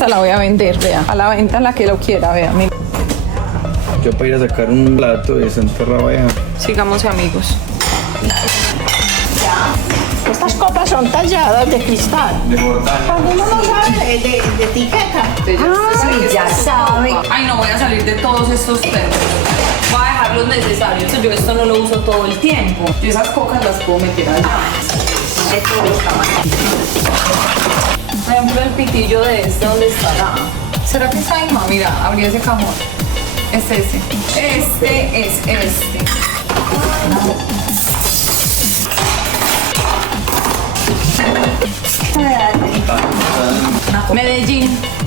Esta la voy a vender, vea. A la venta la que lo quiera, vea. Mira. Yo para ir a sacar un plato de Santa Rabaya. Sigamos amigos. Estas copas son talladas de cristal. De mortal. Cuando uno no sabe de etiqueta. Sí, ya sabe. Ay, no voy a salir de todos estos termos. Voy a dejar los necesarios. Yo esto no lo uso todo el tiempo. Yo esas cocas las puedo meter allá. De todos los tamaños. Por ejemplo, el pitillo de este, ¿dónde estará? ¿Será que está ahí? No, mira, abrí ese cajón. Es ese. Este es este. Medellín.